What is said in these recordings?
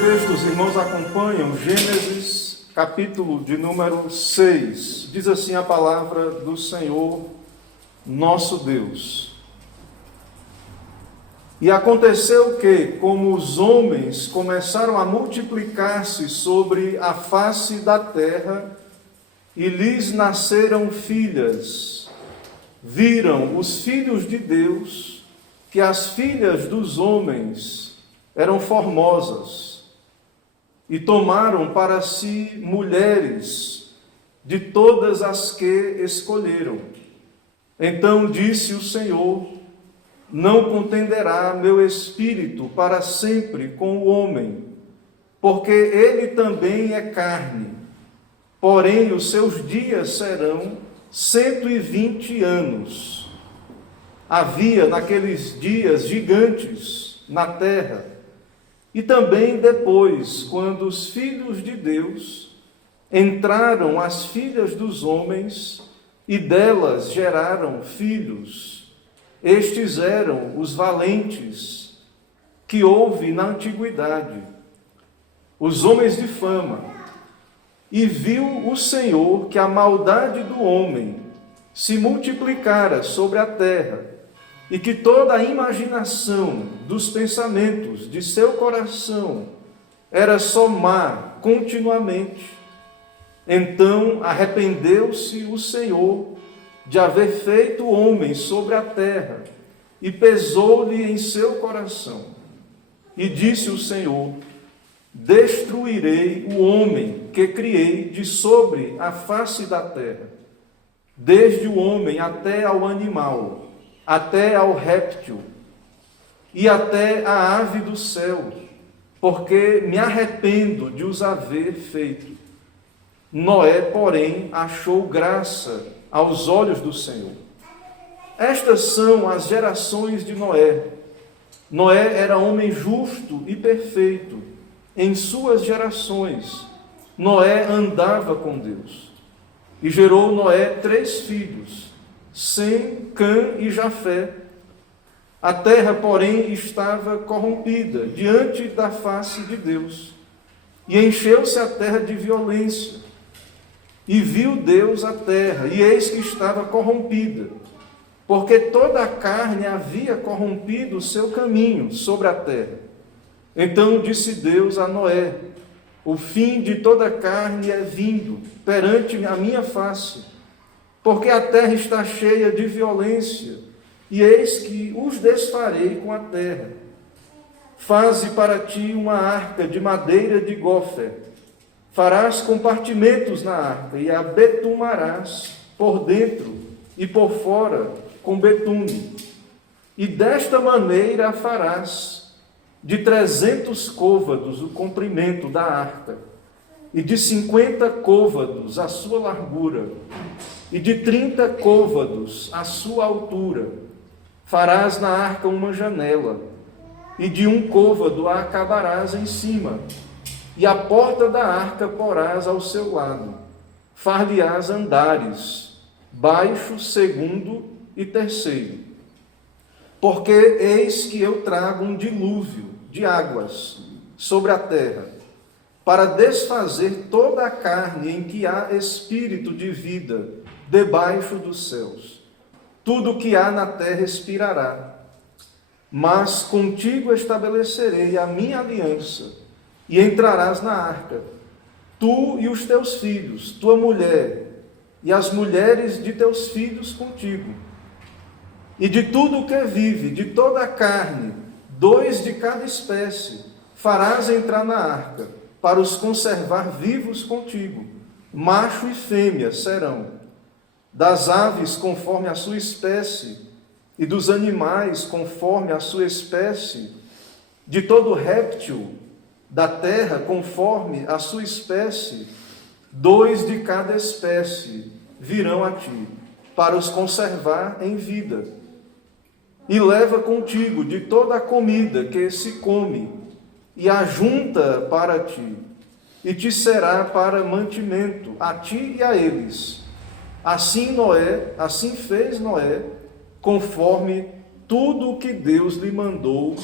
texto, os irmãos acompanham Gênesis, capítulo de número 6. Diz assim a palavra do Senhor, nosso Deus. E aconteceu que, como os homens começaram a multiplicar-se sobre a face da terra, e lhes nasceram filhas, viram os filhos de Deus que as filhas dos homens eram formosas, e tomaram para si mulheres de todas as que escolheram. Então disse o Senhor: não contenderá meu espírito para sempre com o homem, porque ele também é carne, porém os seus dias serão 120 anos. Havia naqueles dias gigantes na terra, e também depois, quando os filhos de Deus entraram as filhas dos homens, e delas geraram filhos. Estes eram os valentes que houve na antiguidade, os homens de fama. E viu o Senhor que a maldade do homem se multiplicara sobre a terra, e que toda a imaginação dos pensamentos de seu coração era só má continuamente. Então arrependeu-se o Senhor de haver feito o homem sobre a terra, e pesou-lhe em seu coração. E disse o Senhor: destruirei o homem que criei de sobre a face da terra, desde o homem até ao animal, até ao réptil, e até a ave do céu, porque me arrependo de os haver feito. Noé, porém, achou graça aos olhos do Senhor. Estas são as gerações de Noé. Noé era homem justo e perfeito. Em suas gerações, Noé andava com Deus. E gerou Noé 3 filhos, Sem, Cã e Jafé. A terra, porém, estava corrompida diante da face de Deus, e encheu-se a terra de violência. E viu Deus a terra, e eis que estava corrompida, porque toda a carne havia corrompido o seu caminho sobre a terra. Então disse Deus a Noé: o fim de toda a carne é vindo perante a minha face, porque a terra está cheia de violência, e eis que os desfarei com a terra. Faze para ti uma arca de madeira de gófer. Farás compartimentos na arca, e a betumarás por dentro e por fora com betume. E desta maneira a farás: de 300 côvados o comprimento da arca, e de 50 côvados a sua largura, e de 30 côvados a sua altura. Farás na arca uma janela, e de 1 côvado a acabarás em cima, e a porta da arca porás ao seu lado. Far-lhe-ás andares, baixo, segundo e terceiro. Porque eis que eu trago um dilúvio de águas sobre a terra, para desfazer toda a carne em que há espírito de vida debaixo dos céus. Tudo o que há na terra expirará. Mas contigo estabelecerei a minha aliança, e entrarás na arca, tu e os teus filhos, tua mulher, e as mulheres de teus filhos contigo. E de tudo o que vive, de toda a carne, 2 de cada espécie, farás entrar na arca, para os conservar vivos contigo. Macho e fêmea serão. Das aves conforme a sua espécie, e dos animais conforme a sua espécie, de todo réptil da terra conforme a sua espécie, 2 de cada espécie virão a ti, para os conservar em vida. E leva contigo de toda a comida que se come, e ajunta para ti, e te será para mantimento, a ti e a eles. Assim fez Noé, conforme tudo o que Deus lhe mandou,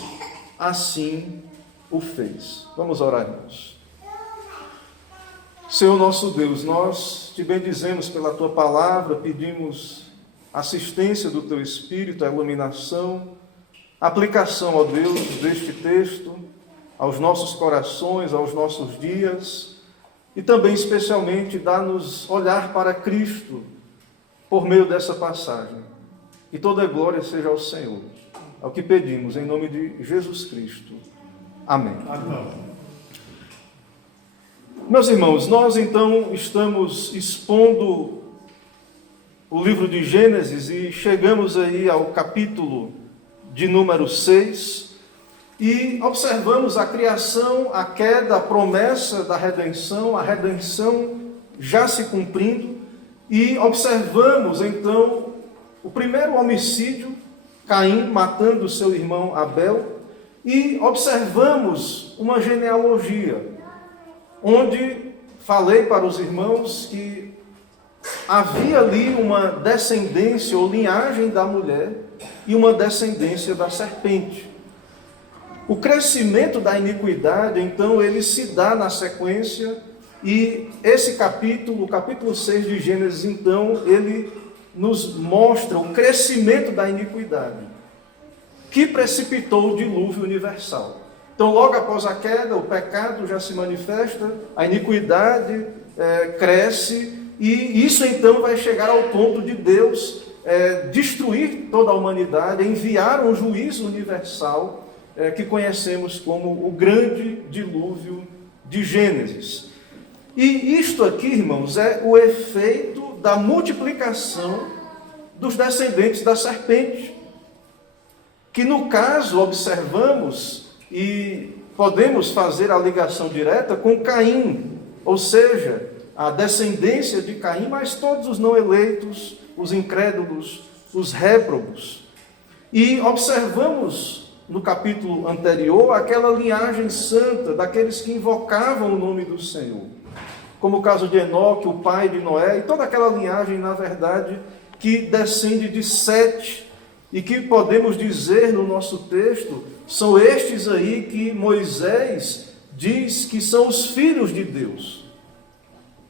assim o fez. Vamos orar, irmãos. Senhor nosso Deus, nós te bendizemos pela tua palavra, pedimos assistência do teu Espírito, a iluminação, aplicação, ó Deus, deste texto aos nossos corações, aos nossos dias, e também especialmente dá-nos olhar para Cristo por meio dessa passagem. Que toda glória seja ao Senhor. É o que pedimos em nome de Jesus Cristo. Amém. Amém. Meus irmãos, nós então estamos expondo o livro de Gênesis e chegamos aí ao capítulo de número 6 e observamos a criação, a queda, a promessa da redenção, a redenção já se cumprindo, e observamos então o primeiro homicídio, Caim matando seu irmão Abel, e observamos uma genealogia, onde falei para os irmãos que havia ali uma descendência ou linhagem da mulher e uma descendência da serpente. O crescimento da iniquidade, então, ele se dá na sequência, e esse capítulo, o capítulo 6 de Gênesis, então, ele nos mostra o crescimento da iniquidade, que precipitou o dilúvio universal. Então, logo após a queda, o pecado já se manifesta, a iniquidade cresce, e isso então vai chegar ao ponto de Deus destruir toda a humanidade, enviar um juízo universal, que conhecemos como o grande dilúvio de Gênesis. E isto aqui, irmãos, é o efeito da multiplicação dos descendentes da serpente, que no caso observamos e podemos fazer a ligação direta com Caim, ou seja, a descendência de Caim, mas todos os não eleitos, os incrédulos, os réprobos. E observamos no capítulo anterior aquela linhagem santa daqueles que invocavam o nome do Senhor, como o caso de Enoque, o pai de Noé, e toda aquela linhagem, na verdade, que descende de Sete, e que podemos dizer no nosso texto, são estes aí que Moisés diz que são os filhos de Deus.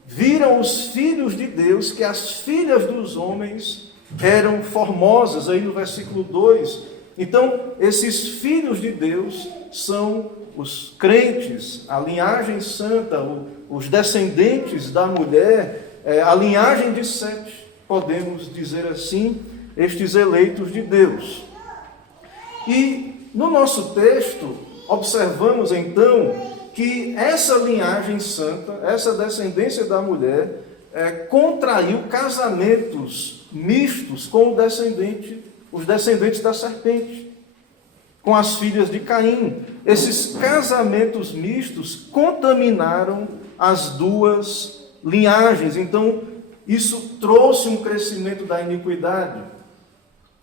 Viram os filhos de Deus que as filhas dos homens eram formosas, aí no versículo 2. Então, esses filhos de Deus são os crentes, a linhagem santa, os descendentes da mulher, a linhagem de Sete, podemos dizer assim, estes eleitos de Deus. E no nosso texto, observamos então que essa linhagem santa, essa descendência da mulher, contraiu casamentos mistos com os descendentes da serpente, com as filhas de Caim. Esses casamentos mistos contaminaram as duas linhagens. Então, isso trouxe um crescimento da iniquidade.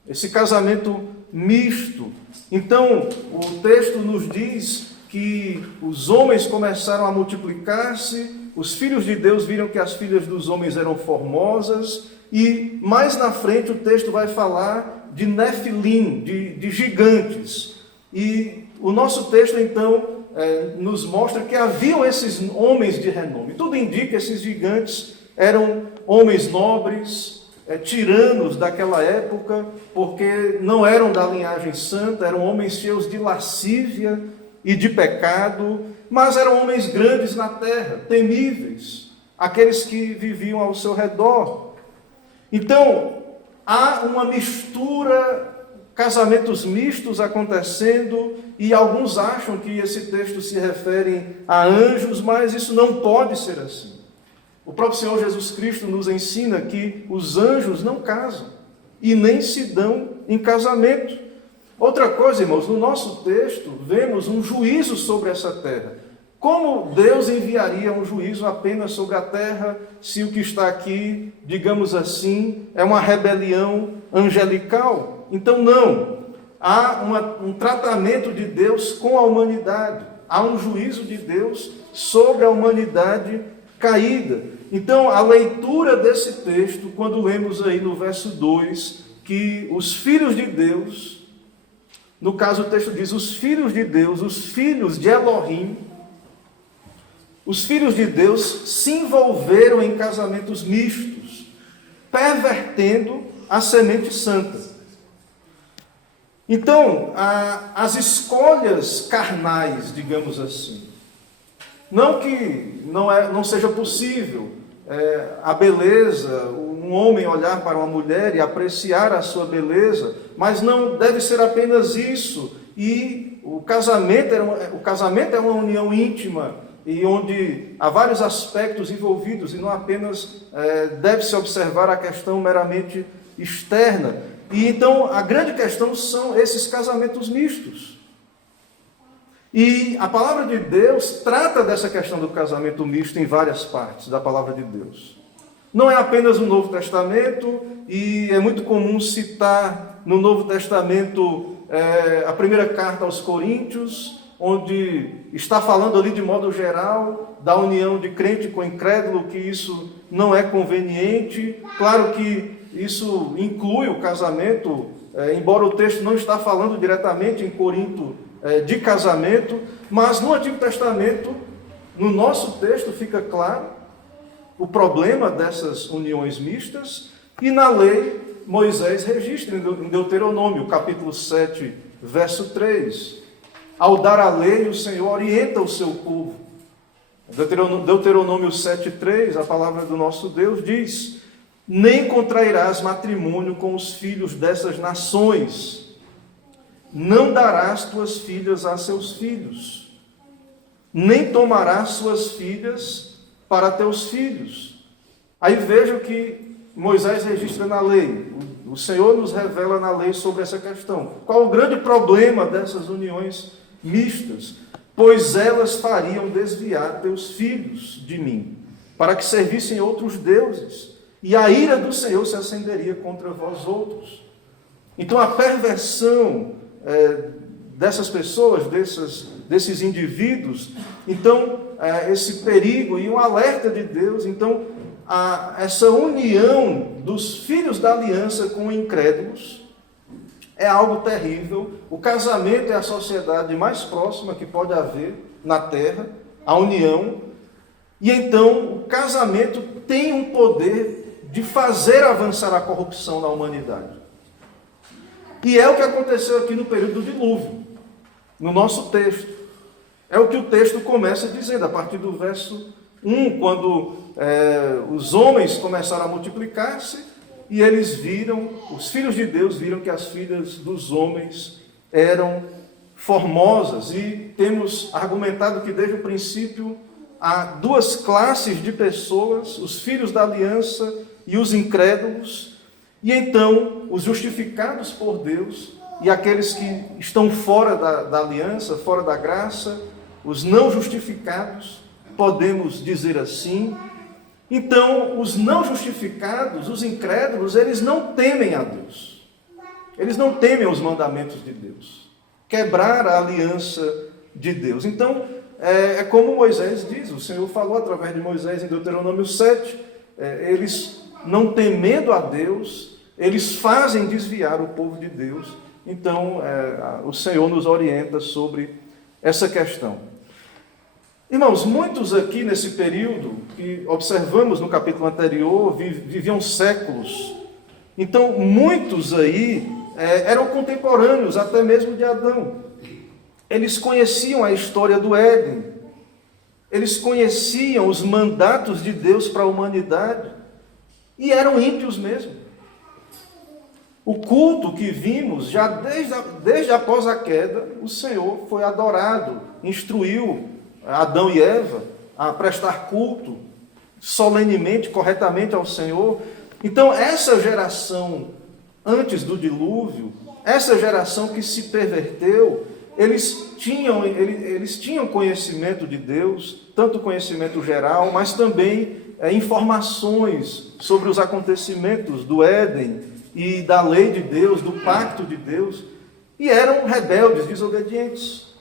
Esse casamento misto. Então, o texto nos diz que os homens começaram a multiplicar-se, os filhos de Deus viram que as filhas dos homens eram formosas, e mais na frente o texto vai falar de Nefilim, de gigantes. E o nosso texto, então, nos mostra que haviam esses homens de renome. Tudo indica que esses gigantes eram homens nobres, tiranos daquela época, porque não eram da linhagem santa, eram homens cheios de lascívia e de pecado, mas eram homens grandes na terra, temíveis, aqueles que viviam ao seu redor. Então, há uma mistura, casamentos mistos acontecendo, e alguns acham que esse texto se refere a anjos, mas isso não pode ser assim. O próprio Senhor Jesus Cristo nos ensina que os anjos não casam e nem se dão em casamento. Outra coisa, irmãos, no nosso texto vemos um juízo sobre essa terra. Como Deus enviaria um juízo apenas sobre a terra se o que está aqui, digamos assim, é uma rebelião angelical? Então não. Há um tratamento de Deus com a humanidade. Há um juízo de Deus sobre a humanidade caída. Então, a leitura desse texto, quando lemos aí no verso 2, que os filhos de Deus No caso, o texto diz: os filhos de Deus, os filhos de Elohim, os filhos de Deus se envolveram em casamentos mistos, pervertendo a semente santa. Então, as escolhas carnais, digamos assim, não que não seja possível a beleza, um homem olhar para uma mulher e apreciar a sua beleza, mas não deve ser apenas isso. E o casamento é uma união íntima, e onde há vários aspectos envolvidos, e não apenas deve-se observar a questão meramente externa. E então a grande questão são esses casamentos mistos. E a palavra de Deus trata dessa questão do casamento misto em várias partes da palavra de Deus. Não é apenas o Novo Testamento, e é muito comum citar no Novo Testamento a primeira carta aos Coríntios, onde está falando ali de modo geral da união de crente com incrédulo, que isso não é conveniente. Claro que isso inclui o casamento, embora o texto não está falando diretamente em Corinto de casamento, mas no Antigo Testamento, no nosso texto, fica claro o problema dessas uniões mistas, e na lei Moisés registra em Deuteronômio, capítulo 7, verso 3. Ao dar a lei, o Senhor orienta o seu povo. Deuteronômio 7,3, a palavra do nosso Deus diz: nem contrairás matrimônio com os filhos dessas nações, não darás tuas filhas a seus filhos, nem tomarás suas filhas para teus filhos. Aí veja o que Moisés registra na lei. O Senhor nos revela na lei sobre essa questão. Qual o grande problema dessas uniões mistas? Pois elas fariam desviar teus filhos de mim, para que servissem outros deuses, e a ira do Senhor se acenderia contra vós outros. Então a perversão dessas pessoas, desses indivíduos, então esse perigo e um alerta de Deus, então essa união dos filhos da aliança com incrédulos é algo terrível. O casamento é a sociedade mais próxima que pode haver na terra, a união, e então o casamento tem um poder de fazer avançar a corrupção na humanidade. E é o que aconteceu aqui no período do dilúvio, no nosso texto. É o que o texto começa dizendo, a partir do verso 1, quando os homens começaram a multiplicar-se, e eles viram, os filhos de Deus viram que as filhas dos homens eram formosas. E temos argumentado que desde o princípio há duas classes de pessoas, os filhos da aliança e os incrédulos, e então os justificados por Deus e aqueles que estão fora da aliança, fora da graça, os não justificados, podemos dizer assim. Então, os não justificados, os incrédulos, eles não temem a Deus. Eles não temem os mandamentos de Deus. Quebrar a aliança de Deus. Então, é como Moisés diz, o Senhor falou através de Moisés em Deuteronômio 7, eles não temendo a Deus, eles fazem desviar o povo de Deus. Então, o Senhor nos orienta sobre essa questão. Irmãos, muitos aqui nesse período, que observamos no capítulo anterior, viviam séculos. Então, muitos aí eram contemporâneos até mesmo de Adão. Eles conheciam a história do Éden. Eles conheciam os mandatos de Deus para a humanidade. E eram ímpios mesmo. O culto que vimos, já desde após a queda, o Senhor foi adorado, instruiu Adão e Eva a prestar culto solenemente, corretamente ao Senhor. Então, essa geração antes do dilúvio, essa geração que se perverteu, eles tinham conhecimento de Deus, tanto conhecimento geral, mas também informações sobre os acontecimentos do Éden e da lei de Deus, do pacto de Deus, e eram rebeldes, desobedientes.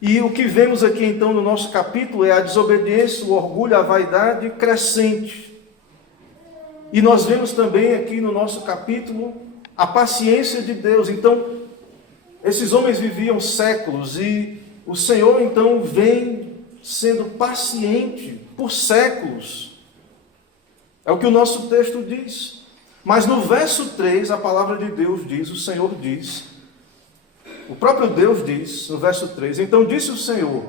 E o que vemos aqui então no nosso capítulo é a desobediência, o orgulho, a vaidade crescente. E nós vemos também aqui no nosso capítulo a paciência de Deus. Então, Esses homens viviam séculos e o Senhor então vem sendo paciente por séculos. É o que o nosso texto diz. Mas no verso 3, a palavra de Deus diz, o Senhor diz, o próprio Deus diz, no verso 3, então disse o Senhor,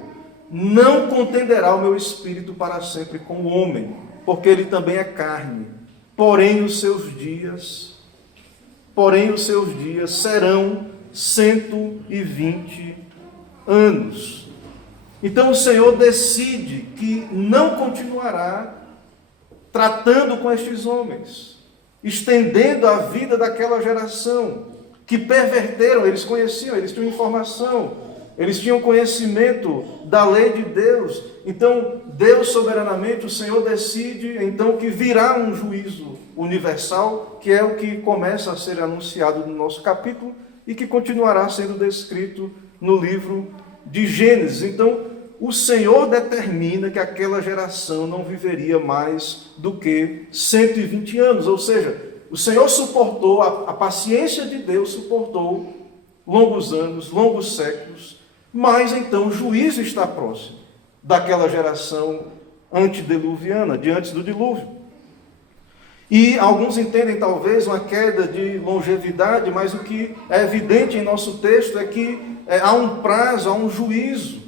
não contenderá o meu espírito para sempre com o homem, porque ele também é carne, porém os seus dias serão 120 anos. Então o Senhor decide que não continuará tratando com estes homens, estendendo a vida daquela geração que perverteram, eles conheciam, eles tinham informação, eles tinham conhecimento da lei de Deus. Então Deus soberanamente, o Senhor decide então que virá um juízo universal, que é o que começa a ser anunciado no nosso capítulo e que continuará sendo descrito no livro de Gênesis. Então o Senhor determina que aquela geração não viveria mais do que 120 anos, ou seja, o Senhor suportou, a paciência de Deus suportou longos anos, longos séculos, mas então o juízo está próximo daquela geração antediluviana, de antes do dilúvio. E alguns entendem talvez uma queda de longevidade, mas o que é evidente em nosso texto é que há um prazo, há um juízo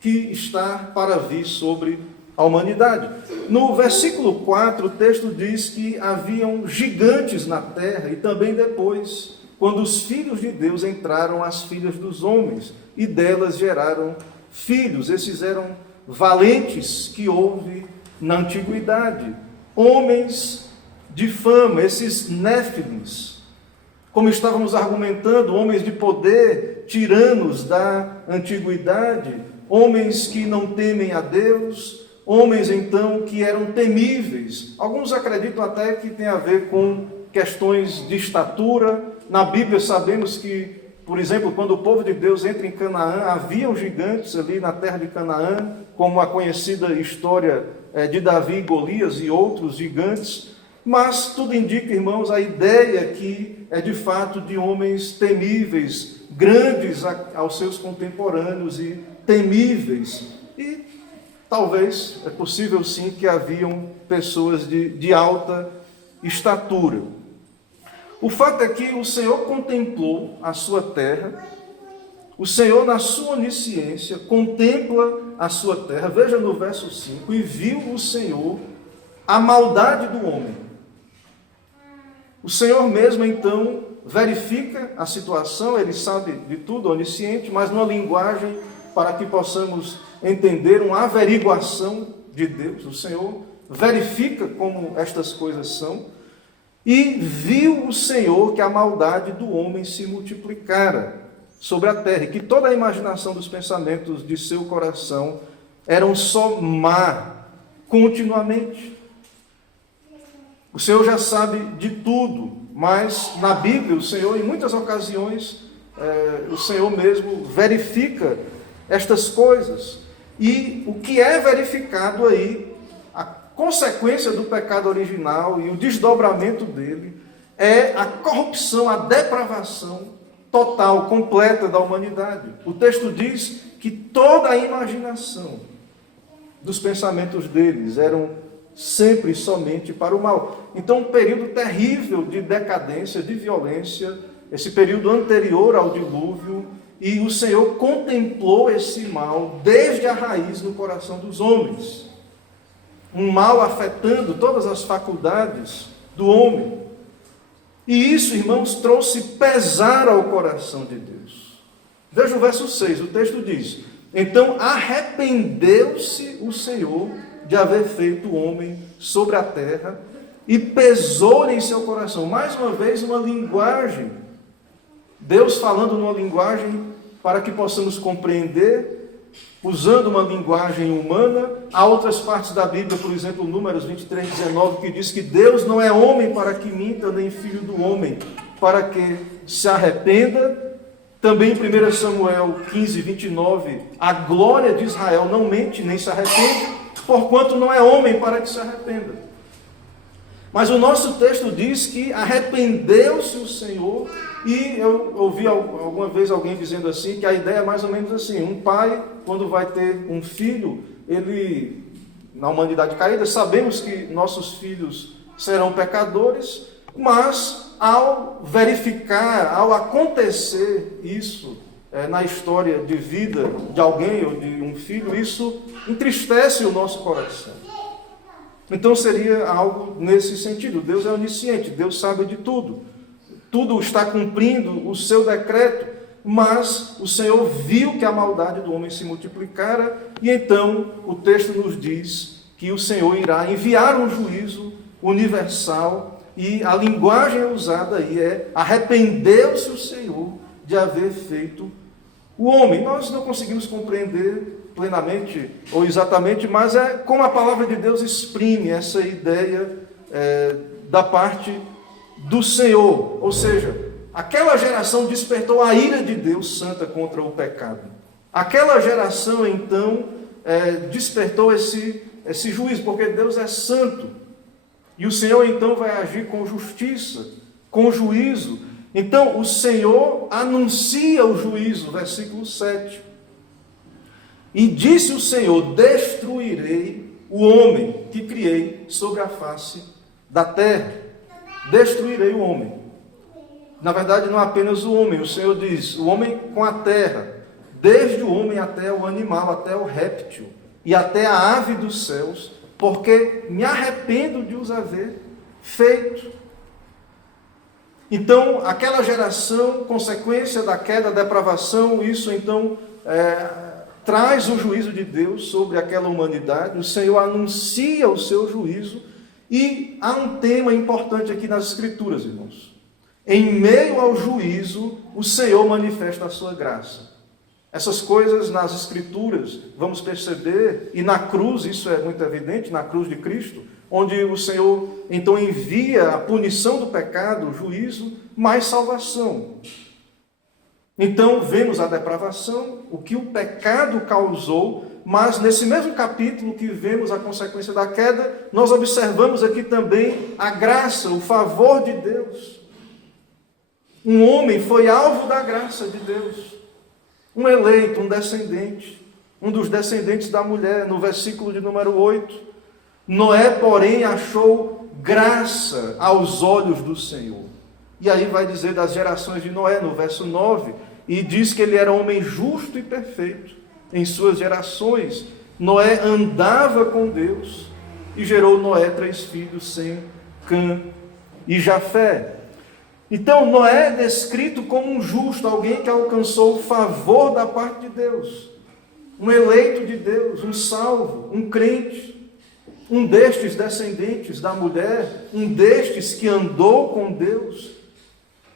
que está para vir sobre a humanidade. No versículo 4, o texto diz que haviam gigantes na terra e também depois, quando os filhos de Deus entraram as filhas dos homens e delas geraram filhos. Esses eram valentes que houve na antiguidade, homens de fama, esses néfilins, como estávamos argumentando, homens de poder, tiranos da antiguidade, homens que não temem a Deus, homens então que eram temíveis. Alguns acreditam até que tem a ver com questões de estatura. Na Bíblia sabemos que, por exemplo, quando o povo de Deus entra em Canaã, haviam gigantes ali na terra de Canaã, como a conhecida história de Davi e Golias e outros gigantes. Mas tudo indica, irmãos, a ideia aqui é de fato de homens temíveis, grandes aos seus contemporâneos e temíveis. E talvez, é possível sim que haviam pessoas de alta estatura. O fato é que o Senhor contemplou a sua terra, o Senhor na sua onisciência contempla a sua terra, veja no verso 5, e viu o Senhor a maldade do homem. O Senhor mesmo então verifica a situação, ele sabe de tudo, onisciente, mas numa linguagem para que possamos entender uma averiguação de Deus. O Senhor verifica como estas coisas são, e viu o Senhor que a maldade do homem se multiplicara sobre a terra, e que toda a imaginação dos pensamentos de seu coração eram só má, continuamente. O Senhor já sabe de tudo, mas na Bíblia o Senhor, em muitas ocasiões, o Senhor mesmo verifica estas coisas. E o que é verificado aí, a consequência do pecado original e o desdobramento dele, é a corrupção, a depravação total, completa da humanidade. O texto diz que toda a imaginação dos pensamentos deles eram sempre e somente para o mal. Então, um período terrível de decadência, de violência, esse período anterior ao dilúvio, e o Senhor contemplou esse mal desde a raiz no coração dos homens. Um mal afetando todas as faculdades do homem. E isso, irmãos, trouxe pesar ao coração de Deus. Veja o verso 6, o texto diz: então arrependeu-se o Senhor de haver feito o homem sobre a terra, e pesou-lhe em seu coração. Mais uma vez, uma linguagem, Deus falando numa linguagem para que possamos compreender, usando uma linguagem humana. Há outras partes da Bíblia, por exemplo, Números 23:19, que diz que Deus não é homem para que minta, nem filho do homem para que se arrependa. Também em 1 Samuel 15:29, a glória de Israel não mente nem se arrepende, porquanto não é homem para que se arrependa. Mas o nosso texto diz que arrependeu-se o Senhor, e eu ouvi alguma vez alguém dizendo assim, que a ideia é mais ou menos assim: um pai, quando vai ter um filho, ele, na humanidade caída, sabemos que nossos filhos serão pecadores, mas ao verificar, ao acontecer isso na história de vida de alguém ou de um filho, isso entristece o nosso coração. Então seria algo nesse sentido. Deus é onisciente, Deus sabe de tudo. Tudo está cumprindo o seu decreto, mas o Senhor viu que a maldade do homem se multiplicara, e então o texto nos diz que o Senhor irá enviar um juízo universal, e a linguagem usada aí é: arrependeu-se o Senhor de haver feito o homem. Nós não conseguimos compreender plenamente ou exatamente, mas é como a palavra de Deus exprime essa ideia da parte do Senhor. Ou seja, aquela geração despertou a ira de Deus santa contra o pecado. Aquela geração, então, despertou esse juízo, porque Deus é santo. E o Senhor, então, vai agir com justiça, com juízo. Então, o Senhor anuncia o juízo, versículo 7. E disse o Senhor: destruirei o homem que criei sobre a face da terra. Destruirei o homem. Na verdade, não apenas o homem. O Senhor diz: o homem com a terra, desde o homem até o animal, até o réptil, e até a ave dos céus, porque me arrependo de os haver feito. Então, aquela geração, consequência da queda, da depravação, isso então traz o juízo de Deus sobre aquela humanidade. O Senhor anuncia o seu juízo, e há um tema importante aqui nas Escrituras, irmãos. Em meio ao juízo, o Senhor manifesta a sua graça. Essas coisas nas Escrituras vamos perceber, e na cruz isso é muito evidente, na cruz de Cristo, onde o Senhor então envia a punição do pecado, o juízo, mais salvação. Então vemos a depravação, o que o pecado causou, mas nesse mesmo capítulo que vemos a consequência da queda, nós observamos aqui também a graça, o favor de Deus. Um homem foi alvo da graça de Deus, um eleito, um descendente, um dos descendentes da mulher, no versículo de número 8. Noé, porém, achou graça aos olhos do Senhor. E aí vai dizer das gerações de Noé, no verso 9, e diz que ele era um homem justo e perfeito em suas gerações. Noé andava com Deus e gerou Noé 3 filhos, Sem, Cã e Jafé. Então Noé é descrito como um justo, alguém que alcançou o favor da parte de Deus, um eleito de Deus, um salvo, um crente, um destes descendentes da mulher, um destes que andou com Deus,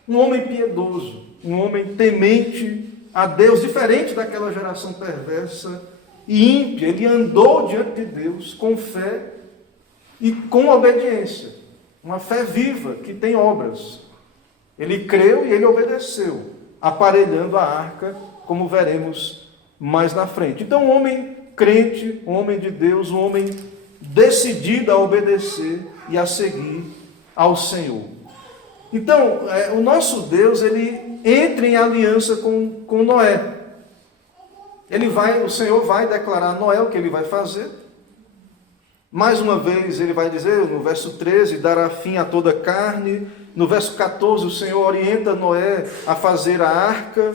um homem piedoso, um homem temente a Deus, diferente daquela geração perversa e ímpia. Ele andou diante de Deus com fé e com obediência, uma fé viva que tem obras. Ele creu e ele obedeceu, aparelhando a arca, como veremos mais na frente. Então, um homem crente, um homem de Deus, um homem decidido a obedecer e a seguir ao Senhor. Então, o nosso Deus, ele entra em aliança com Noé. O Senhor vai declarar a Noé o que ele vai fazer. Mais uma vez, ele vai dizer, no verso 13, dará fim a toda carne. No verso 14, o Senhor orienta Noé a fazer a arca.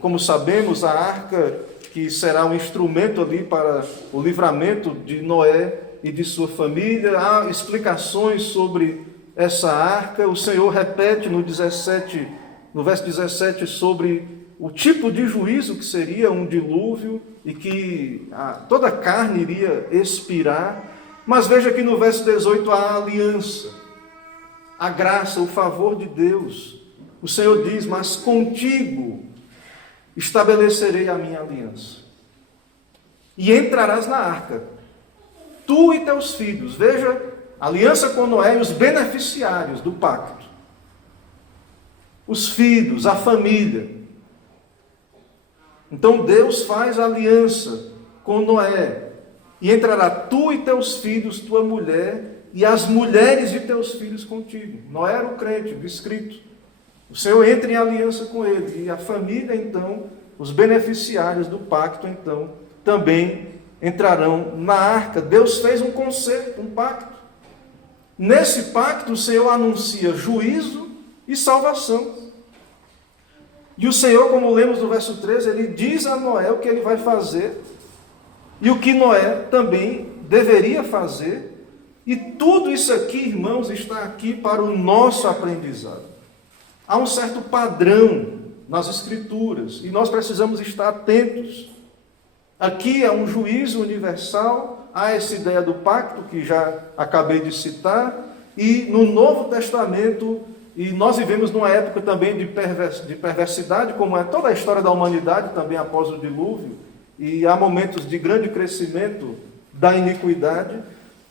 Como sabemos, a arca que será um instrumento ali para o livramento de Noé e de sua família. Há explicações sobre essa arca. O Senhor repete no verso 17 sobre o tipo de juízo que seria um dilúvio e que toda a carne iria expirar. Mas veja que no verso 18 há a aliança, a graça, o favor de Deus. O Senhor diz: mas contigo estabelecerei a minha aliança, e entrarás na arca, tu e teus filhos. Veja, aliança com Noé e os beneficiários do pacto, os filhos, a família. Então Deus faz aliança com Noé, e entrará tu e teus filhos, tua mulher e as mulheres de teus filhos contigo. Noé era o crente, o escrito. O Senhor entra em aliança com ele, e a família, então, os beneficiários do pacto, então, também entrarão na arca. Deus fez um concerto, um pacto. Nesse pacto, o Senhor anuncia juízo e salvação. E o Senhor, como lemos no verso 13, ele diz a Noé o que ele vai fazer e o que Noé também deveria fazer. E tudo isso aqui, irmãos, está aqui para o nosso aprendizado. Há um certo padrão nas Escrituras e nós precisamos estar atentos. Aqui é um juízo universal, há essa ideia do pacto que já acabei de citar, e no Novo Testamento, e nós vivemos numa época também de perversidade, como é toda a história da humanidade, também após o dilúvio, e há momentos de grande crescimento da iniquidade.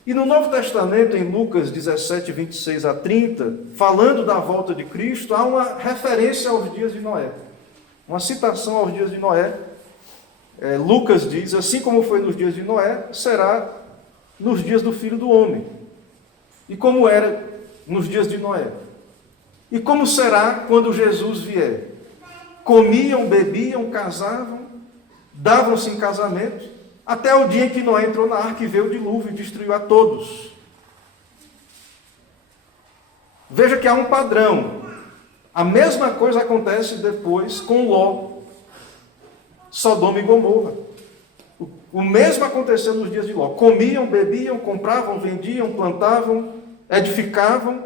E no Novo Testamento, em Lucas 17, 26 a 30, falando da volta de Cristo, há uma referência aos dias de Noé, uma citação aos dias de Noé. Lucas diz, assim como foi nos dias de Noé, será nos dias do Filho do Homem. E como era nos dias de Noé? E como será quando Jesus vier? Comiam, bebiam, casavam, davam-se em casamento, até o dia em que Noé entrou na arca e veio o dilúvio e destruiu a todos. Veja que há um padrão. A mesma coisa acontece depois com Ló, Sodoma e Gomorra. O mesmo aconteceu nos dias de Ló. Comiam, bebiam, compravam, vendiam, plantavam, edificavam,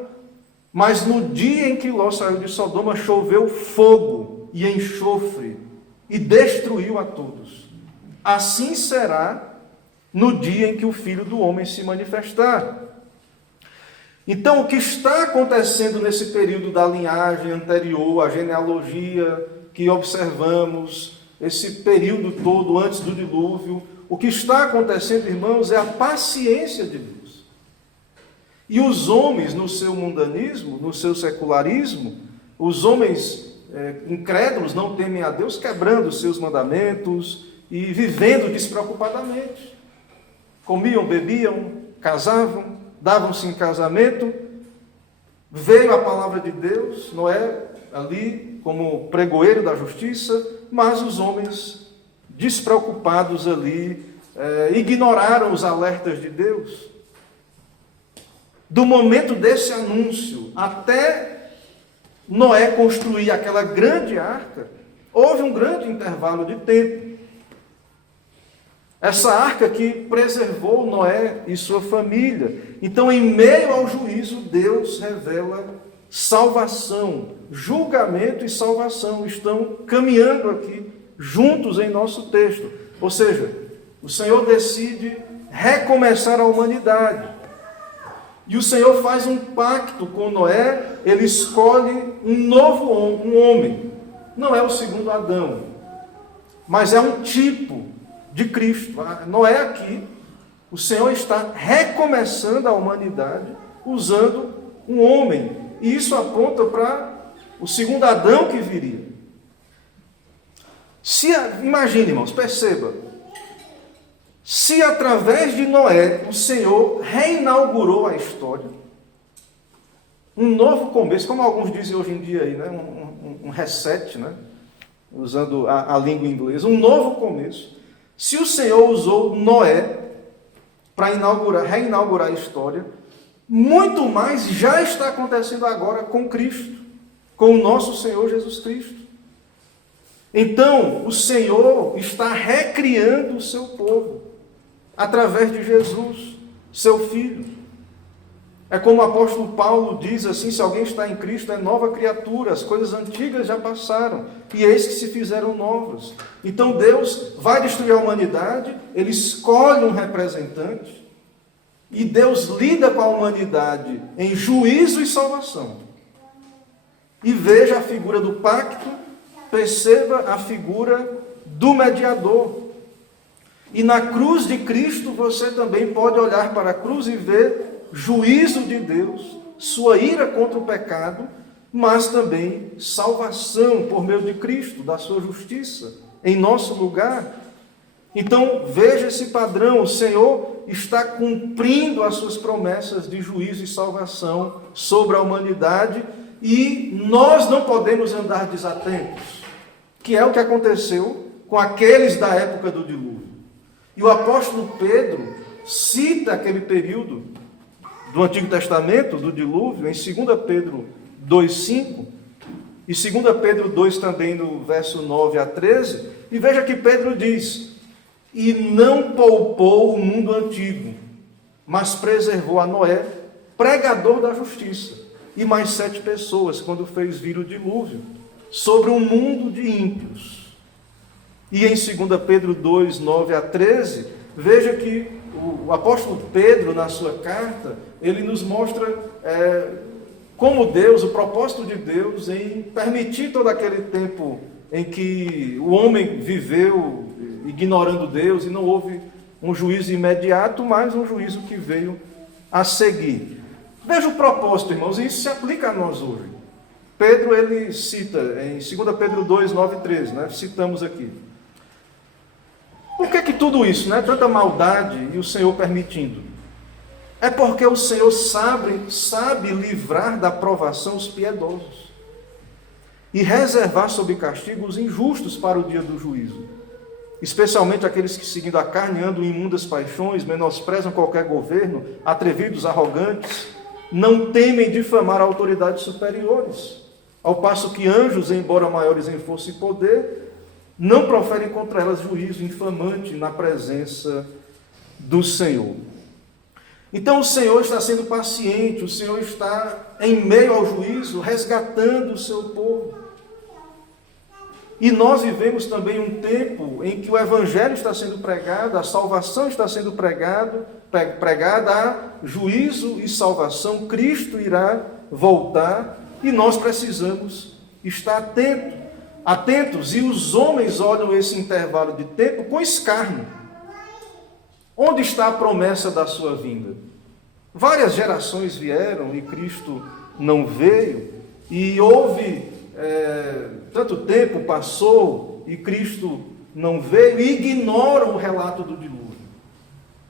mas no dia em que Ló saiu de Sodoma, choveu fogo e enxofre e destruiu a todos. Assim será no dia em que o Filho do Homem se manifestar. Então, o que está acontecendo nesse período da linhagem anterior, a genealogia que observamos, esse período todo antes do dilúvio, o que está acontecendo, irmãos, é a paciência de Deus. E os homens, no seu mundanismo, no seu secularismo, os homens incrédulos não temem a Deus, quebrando os seus mandamentos e vivendo despreocupadamente. Comiam, bebiam, casavam, davam-se em casamento. Veio a palavra de Deus, Noé ali como pregoeiro da justiça, mas os homens despreocupados ali ignoraram os alertas de Deus. Do momento desse anúncio até Noé construir aquela grande arca, houve um grande intervalo de tempo. Essa arca que preservou Noé e sua família. Então, em meio ao juízo, Deus revela salvação. Julgamento e salvação estão caminhando aqui juntos em nosso texto. Ou seja, o Senhor decide recomeçar a humanidade. E o Senhor faz um pacto com Noé, ele escolhe um novo homem. Não é o segundo Adão, mas é um tipo de Cristo. Noé aqui, o Senhor está recomeçando a humanidade usando um homem. E isso aponta para o segundo Adão que viria. Imagine, irmãos, perceba. Se através de Noé o Senhor reinaugurou a história, um novo começo, como alguns dizem hoje em dia aí, né? um reset, né? Usando a língua inglesa, um novo começo. Se o Senhor usou Noé para reinaugurar a história, muito mais já está acontecendo agora com Cristo, com o nosso Senhor Jesus Cristo. Então, o Senhor está recriando o seu povo, através de Jesus, seu Filho. É como o apóstolo Paulo diz assim, se alguém está em Cristo, é nova criatura, as coisas antigas já passaram, e eis que se fizeram novas. Então Deus vai destruir a humanidade, Ele escolhe um representante, e Deus lida com a humanidade em juízo e salvação. E veja a figura do pacto, perceba a figura do mediador. E na cruz de Cristo você também pode olhar para a cruz e ver juízo de Deus, sua ira contra o pecado, mas também salvação por meio de Cristo, da sua justiça, em nosso lugar. Então, veja esse padrão, o Senhor está cumprindo as suas promessas de juízo e salvação sobre a humanidade e nós não podemos andar desatentos, que é o que aconteceu com aqueles da época do dilúvio. E o apóstolo Pedro cita aquele período do Antigo Testamento, do dilúvio, em 2 Pedro 2,5 e 2 Pedro 2 também no verso 9 a 13, e veja que Pedro diz: e não poupou o mundo antigo, mas preservou a Noé, pregador da justiça, e mais 7 pessoas, quando fez vir o dilúvio, sobre um mundo de ímpios. E em 2 Pedro 2, 9 a 13, veja que o apóstolo Pedro, na sua carta, ele nos mostra como Deus, o propósito de Deus em permitir todo aquele tempo em que o homem viveu ignorando Deus e não houve um juízo imediato, mas um juízo que veio a seguir. Veja o propósito, irmãos, e isso se aplica a nós hoje. Pedro, ele cita em 2 Pedro 2, 9 e 13, citamos aqui. Por que tudo isso, tanta maldade e o Senhor permitindo? É porque o Senhor sabe livrar da provação os piedosos e reservar sob castigo os injustos para o dia do juízo, especialmente aqueles que, seguindo a carne, andam em imundas paixões, menosprezam qualquer governo, atrevidos, arrogantes, não temem difamar autoridades superiores, ao passo que anjos, embora maiores em força e poder, não proferem contra elas juízo infamante na presença do Senhor. Então o Senhor está sendo paciente, o Senhor está em meio ao juízo, resgatando o seu povo. E nós vivemos também um tempo em que o Evangelho está sendo pregado, a salvação está sendo pregada, há juízo e salvação, Cristo irá voltar e nós precisamos estar atentos, e os homens olham esse intervalo de tempo com escárnio. Onde está a promessa da sua vinda? Várias gerações vieram e Cristo não veio, e houve tanto tempo passou e Cristo não veio, e ignoram o relato do dilúvio.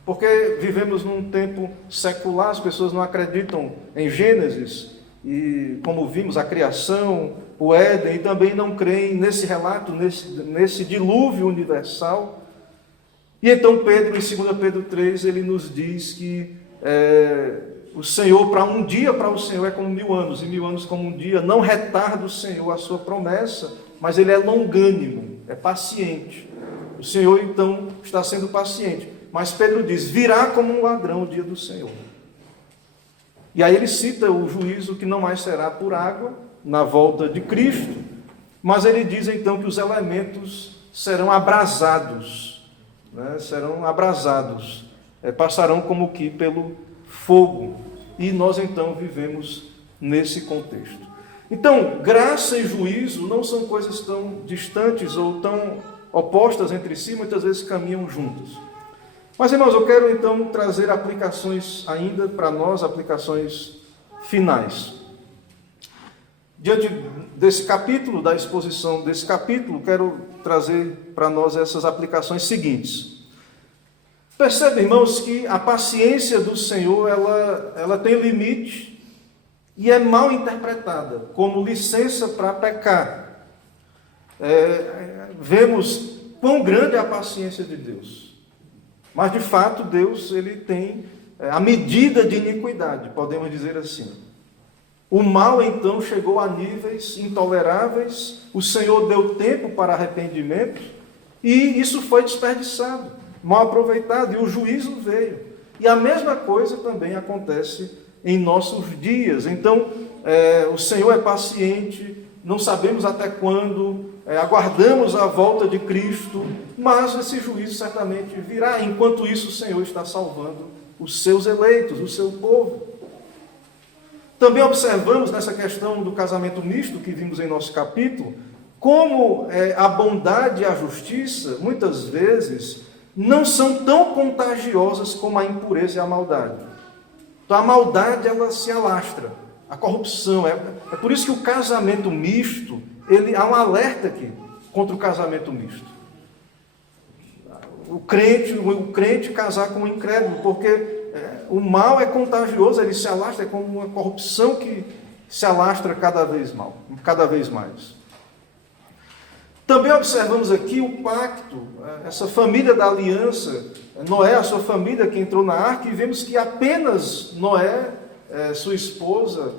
Porque vivemos num tempo secular, as pessoas não acreditam em Gênesis, e como vimos, a criação, o Éden, e também não creem nesse relato, nesse dilúvio universal. E então Pedro, em 2 Pedro 3, ele nos diz que o Senhor, um dia para o Senhor é como 1000 anos, e 1000 anos como um dia. Não retarda o Senhor a sua promessa, mas Ele é longânimo, é paciente. O Senhor, então, está sendo paciente. Mas Pedro diz: virá como um ladrão o dia do Senhor. E aí ele cita o juízo que não mais será por água, na volta de Cristo, mas ele diz então que os elementos serão abrasados, passarão como que pelo fogo, e nós então vivemos nesse contexto. Então, graça e juízo não são coisas tão distantes ou tão opostas entre si, muitas vezes caminham juntas. Mas, irmãos, eu quero então trazer aplicações ainda para nós, aplicações finais. Diante desse capítulo, da exposição desse capítulo, quero trazer para nós essas aplicações seguintes. Percebe, irmãos, que a paciência do Senhor, ela tem limite e é mal interpretada como licença para pecar. Vemos quão grande é a paciência de Deus. Mas, de fato, Deus ele tem a medida de iniquidade, podemos dizer assim. O mal, então, chegou a níveis intoleráveis, o Senhor deu tempo para arrependimento, e isso foi desperdiçado, mal aproveitado, e o juízo veio. E a mesma coisa também acontece em nossos dias. Então, o Senhor é paciente, não sabemos até quando, aguardamos a volta de Cristo, mas esse juízo certamente virá. Enquanto isso, o Senhor está salvando os seus eleitos, o seu povo. Também observamos nessa questão do casamento misto que vimos em nosso capítulo, como a bondade e a justiça, muitas vezes, não são tão contagiosas como a impureza e a maldade. Então a maldade, ela se alastra, a corrupção. É por isso que o casamento misto, há um alerta aqui contra o casamento misto. o crente casar com o incrédulo, porque o mal é contagioso, ele se alastra, é como uma corrupção que se alastra cada vez mais. Também observamos aqui o pacto, essa família da aliança, Noé, a sua família que entrou na arca, e vemos que apenas Noé, sua esposa,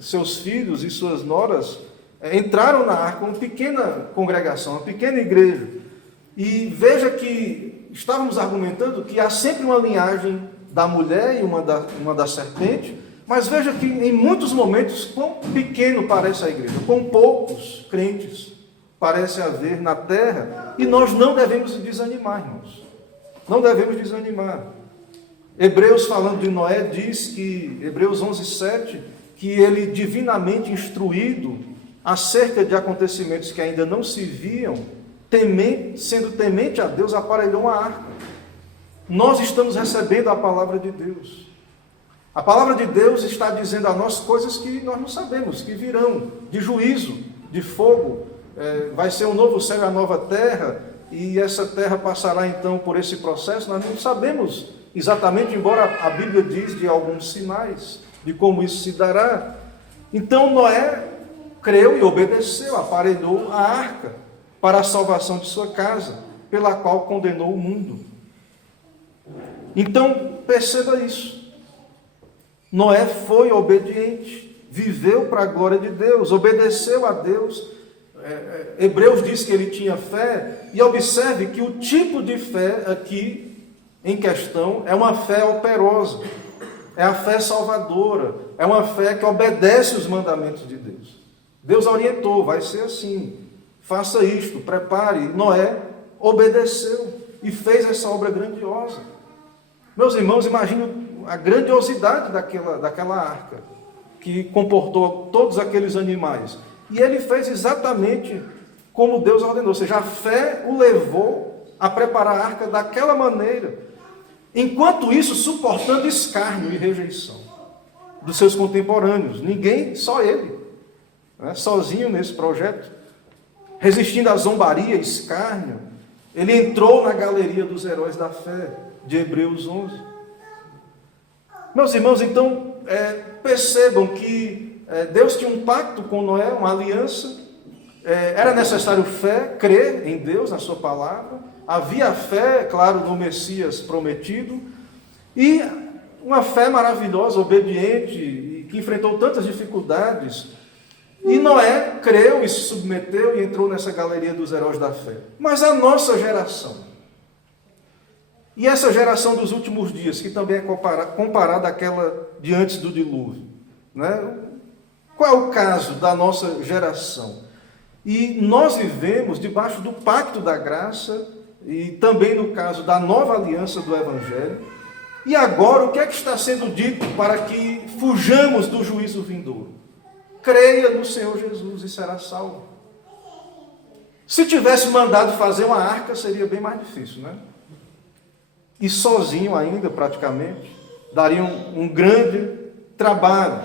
seus filhos e suas noras entraram na arca, uma pequena congregação, uma pequena igreja. E veja que estávamos argumentando que há sempre uma linhagem da mulher e uma da serpente, mas veja que em muitos momentos, quão pequeno parece a igreja, quão poucos crentes parece haver na terra, e nós não devemos desanimar, irmãos. Não devemos desanimar. Hebreus, falando de Noé, diz que, Hebreus 11:7, que ele, divinamente instruído acerca de acontecimentos que ainda não se viam, sendo temente a Deus, aparelhou uma arca. Nós estamos recebendo a palavra de Deus. A palavra de Deus está dizendo a nós coisas que nós não sabemos, que virão, de juízo, de fogo. Vai ser um novo céu e a nova terra, e essa terra passará então por esse processo. Nós não sabemos exatamente, embora a Bíblia diz de alguns sinais, de como isso se dará. Então Noé creu e obedeceu, aparelhou a arca para a salvação de sua casa, pela qual condenou o mundo. Então, perceba isso. Noé foi obediente, viveu para a glória de Deus, obedeceu a Deus. Hebreus diz que ele tinha fé, e observe que o tipo de fé aqui em questão é uma fé operosa, é a fé salvadora, é uma fé que obedece os mandamentos de Deus. Deus orientou, vai ser assim, faça isto, prepare. Noé obedeceu e fez essa obra grandiosa. Meus irmãos, imaginem a grandiosidade daquela arca, que comportou todos aqueles animais. E ele fez exatamente como Deus ordenou, ou seja, a fé o levou a preparar a arca daquela maneira, enquanto isso suportando escárnio e rejeição dos seus contemporâneos. Ninguém, só ele, sozinho nesse projeto, resistindo à zombaria, escárnio. Ele entrou na galeria dos heróis da fé, de Hebreus 11. Meus irmãos, então, percebam que Deus tinha um pacto com Noé, uma aliança. Era necessário fé, crer em Deus, na sua palavra. Havia fé, claro, no Messias prometido. E uma fé maravilhosa, obediente, e que enfrentou tantas dificuldades. E Noé creu e se submeteu e entrou nessa galeria dos heróis da fé. Mas a nossa geração, e essa geração dos últimos dias, que também é comparada àquela de antes do dilúvio, né? Qual é o caso da nossa geração? E nós vivemos debaixo do pacto da graça, e também no caso da nova aliança do Evangelho. E agora, o que é que está sendo dito para que fujamos do juízo vindouro? Creia no Senhor Jesus e será salvo. Se tivesse mandado fazer uma arca, seria bem mais difícil, né? E sozinho ainda, praticamente, daria um grande trabalho.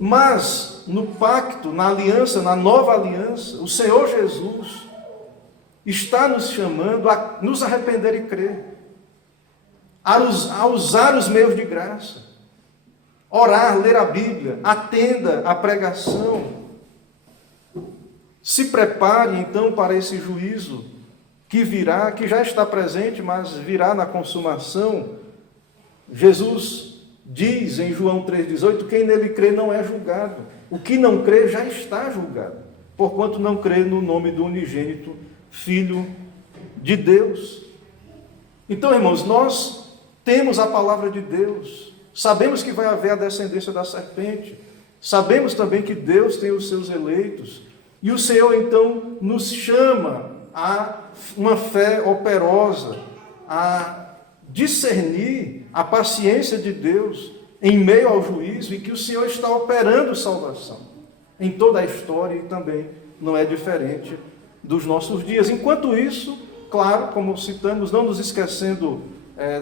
Mas, no pacto, na aliança, na nova aliança, o Senhor Jesus está nos chamando a nos arrepender e crer, a usar os meios de graça, orar, ler a Bíblia, atenda à pregação. Se prepare, então, para esse juízo que virá, que já está presente, mas virá na consumação. Jesus diz em João 3,18, quem nele crê não é julgado. O que não crê já está julgado, porquanto não crê no nome do unigênito Filho de Deus. Então, irmãos, nós temos a palavra de Deus, sabemos que vai haver a descendência da serpente, sabemos também que Deus tem os seus eleitos, e o Senhor, então, nos chama a uma fé operosa, a discernir a paciência de Deus em meio ao juízo, e que o Senhor está operando salvação em toda a história, e também não é diferente dos nossos dias. Enquanto isso, claro, como citamos, não nos esquecendo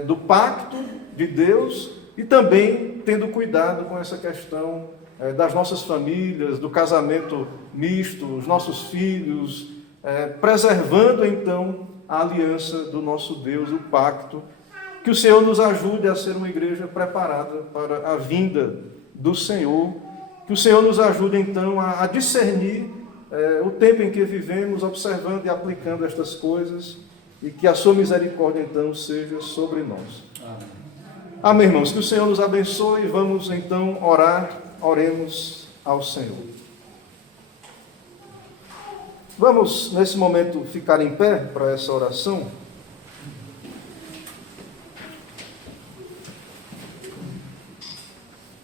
do pacto de Deus, e também tendo cuidado com essa questão das nossas famílias, do casamento misto, os nossos filhos, preservando então a aliança do nosso Deus, o pacto. Que o Senhor nos ajude a ser uma igreja preparada para a vinda do Senhor. Que o Senhor nos ajude, então, a discernir o tempo em que vivemos, observando e aplicando estas coisas, e que a sua misericórdia, então, seja sobre nós. Amém, irmãos. Que o Senhor nos abençoe. Vamos, então, orar. Oremos ao Senhor. Vamos, nesse momento, ficar em pé para essa oração.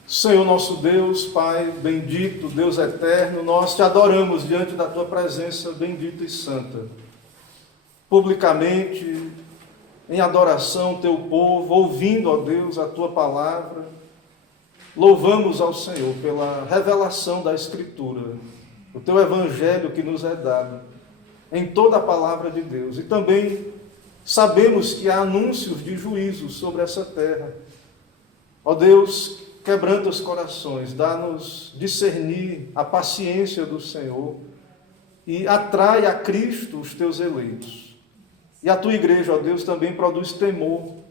Senhor nosso Deus, Pai bendito, Deus eterno, nós te adoramos diante da tua presença bendita e santa. Publicamente, em adoração, teu povo, ouvindo, ó Deus, a tua palavra, louvamos ao Senhor pela revelação da Escritura, o teu evangelho que nos é dado em toda a palavra de Deus. E também sabemos que há anúncios de juízo sobre essa terra. Ó Deus, quebranta os corações, dá-nos discernir a paciência do Senhor e atrai a Cristo os teus eleitos. E a tua igreja, ó Deus, também produz temor,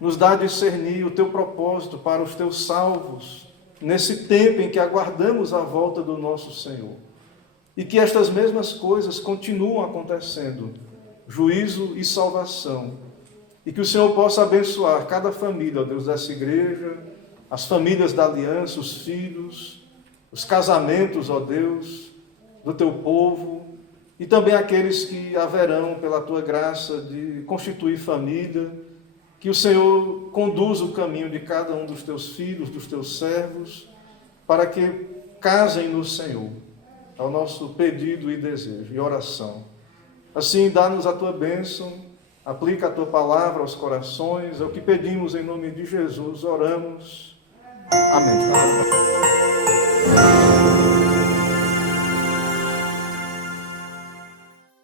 nos dá a discernir o teu propósito para os teus salvos, nesse tempo em que aguardamos a volta do nosso Senhor. E que estas mesmas coisas continuam acontecendo, juízo e salvação, e que o Senhor possa abençoar cada família, ó Deus, dessa igreja, as famílias da aliança, os filhos, os casamentos, ó Deus, do teu povo, e também aqueles que haverão, pela tua graça, de constituir família, que o Senhor conduza o caminho de cada um dos teus filhos, dos teus servos, para que casem no Senhor, ao nosso pedido e desejo e oração. Assim, dá-nos a tua bênção, aplica a tua palavra aos corações, é o que pedimos em nome de Jesus, oramos. Amém.